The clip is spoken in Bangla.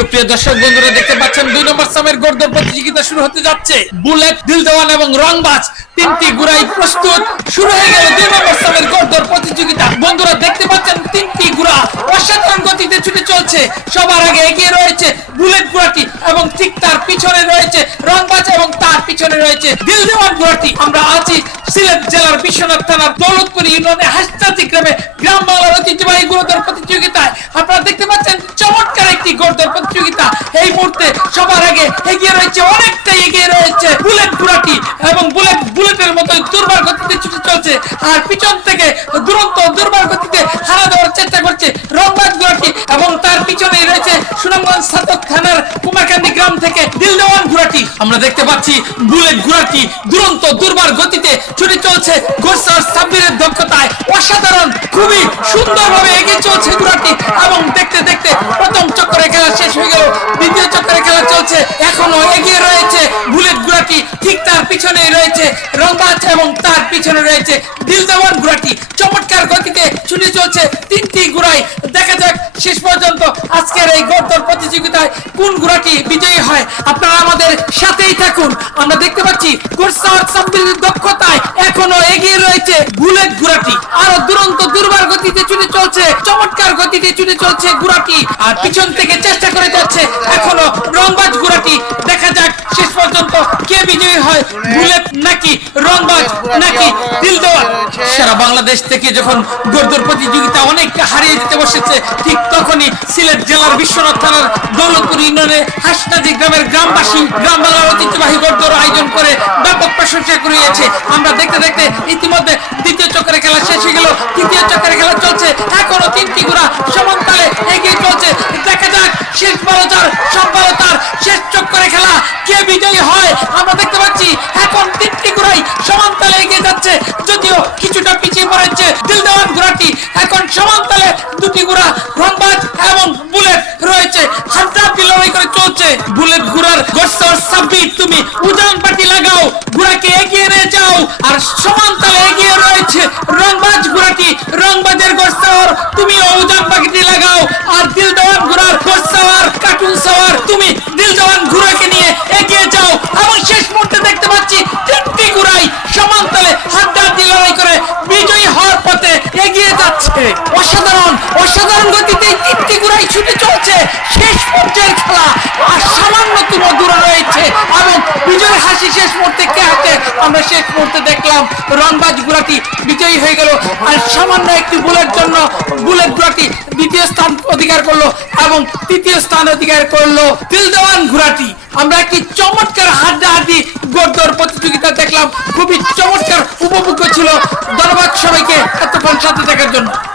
সুপ্রিয় দর্শক বন্ধুরা, দেখতে পাচ্ছেন দুই নম্বর সামের গোর্দর প্রতিযোগিতা শুরু হতে যাচ্ছে। বুলেট দিল দেওয়ান এবং রংবাজ তিনটি গুড়াই প্রস্তুত। শুরু হয়ে গেল দুই নম্বর সামের গোর্দর প্রতিযোগিতা। বন্ধুরা, দেখতে পাচ্ছেন তিনটি গুড়া অসাধারণ গতিতে ছুটে চলছে। সবার আগে এগিয়ে রয়েছে বুলেট গুড়াটি এবং ঠিক তার পিছনে রয়েছে রংবাজ এবং তার পিছনে রয়েছে দিল দেওয়ান গুড়াটি আমরা আছি সিলেট জেলার বিশ্বনাথ থানার দৌলতপুর ইউনিয়নে হাসনাতি গ্রামে। গ্রাম বাংলার ঐতিহ্যবাহী দেখতে পাচ্ছেন প্রতিযোগিতা। এই মুহূর্তে সবার আগে এগিয়ে রয়েছে এগিয়ে রয়েছে বুলেট ঘোড়াটি এবং বুলেট, বুলেটের দুর্বার গতিতে ছুটে চলছে। আর পিছন থেকে দুরন্ত দুর্বার গতিতে হারা দেওয়ার চেষ্টা করছে রংবাজ ঘোড়াটি এবং তার পিছনেই রয়েছে সুনামগঞ্জ সাতক থানার কুমারকান্দি গ্রাম থেকে দিলদেওয়ান ঘোড়াটি। আমরা দেখতে পাচ্ছি বুলেট ঘোড়াটি দুরন্ত দুর্বার গতিতে ছুটে চলছে। ঘোষার সাব্বিরের দক্ষতায় অসাধারণ, খুবই সুন্দরভাবে এগিয়ে চলছে পিছনেই রয়েছে রংবাজ এবং তার পিছনে রয়েছে দিলদেওয়ান ঘোড়াটি। চমৎকার গতিতে ছুটে চলছে তিনটি ঘোড়াই দেখা যাক শেষ পর্যন্ত আজকের এই গড়দর প্রতিযোগিতায় কোন ঘোড়াটি বিজয়ী হয়। আপনারা আমাদের সাথেই থাকুন। আমরা দেখতে পাচ্ছি গোরসাওয়ার সাব্বিরের দক্ষতায় এখনও এগিয়ে রয়েছে বুলেট ঘোড়াটি। আরও দুরন্ত, দুর্বার গতিতে ছুটে চলছে, চমৎকার গতিতে ছুটে চলছে ঘোড়াটি। আর পিছন থেকে চেষ্টা করে যাচ্ছে এখনও রংবাজ ঘোড়াটি। কে বিজয়ী হয়? বুলেট নাকি রংবাজ নাকি দিল সারা বাংলাদেশ থেকে যখন গোর্দর প্রতিযোগিতা অনেকটা হারিয়ে যেতে বসেছে, ঠিক তখনই সিলেট জেলার বিশ্বনাথ থানার দৌলতপুর ইউনিয়নে হাসনাদি গ্রামের গ্রামবাসী, গ্রামবাংলার ঐতিহ্যবাহী গোর্দর আয়োজন করে ব্যাপক প্রশংসা করিয়েছে আমরা দেখতে দেখতে ইতিমধ্যে দ্বিতীয় চক্রে খেলা শেষ হয়ে গেল। তৃতীয় চক্রে খেলা চলছে। এখনও তিনটি ঘোড়া সমান তালে এগিয়ে চলছে। দেখা যাক, শেষ বারো চার সব বারো তার, শেষ চক্করে খেলা। কে বিজয়ী হয়? আমরা দেখতে পাচ্ছি এখন তিনটি ঘোড়াই সমান তালে এগিয়ে যাচ্ছে। যদিও কিছুটা পিছিয়ে পড়েছে দিলদেওয়ান ঘোড়াটি, এখন সমান তালে দুটি ঘোড়া রংবাজ এবং বুলেট রয়েছে। করে চলছে। বুলেট ঘোড়ার গোস্তর সাব্বির, তুমি উজান পাটি লাগাও, ঘোড়াকে এগিয়ে নিয়ে যাও। আর সমান এগিয়ে রয়েছে রংবাজ ঘোড়াটি, রংবাজের গোস্তর তুমি উজান পাটি লাগাও। আর দিল অসাধারণ অসাধারণ গতিতে তিনটি ঘোড়াই ছুটে চলছে। শেষ পর্যায়ের খেলা, আর সামান্যতম দূরে রয়েছে। এবং বিজয়ের হাসি শেষ মুহূর্তে কে হাতে? আমরা শেষ মুহূর্তে দেখলাম রনবাজ ঘোড়াটি বিজয়ী হয়ে গেল। আর সামান্য একটি বুলের জন্য বুলেট ঘোড়াটি দ্বিতীয় স্থান অধিকার করল এবং তৃতীয় স্থান অধিকার করল দিলদেওয়ান ঘোড়াটি আমরা একটি চমৎকার হাড্ডাহাড্ডি গোড়দৌড় প্রতিযোগিতা দেখলাম। খুবই চমৎকার, উপভোগ্য ছিল। ধন্যবাদ সবাইকে এতক্ষণ সাথে থাকার জন্য।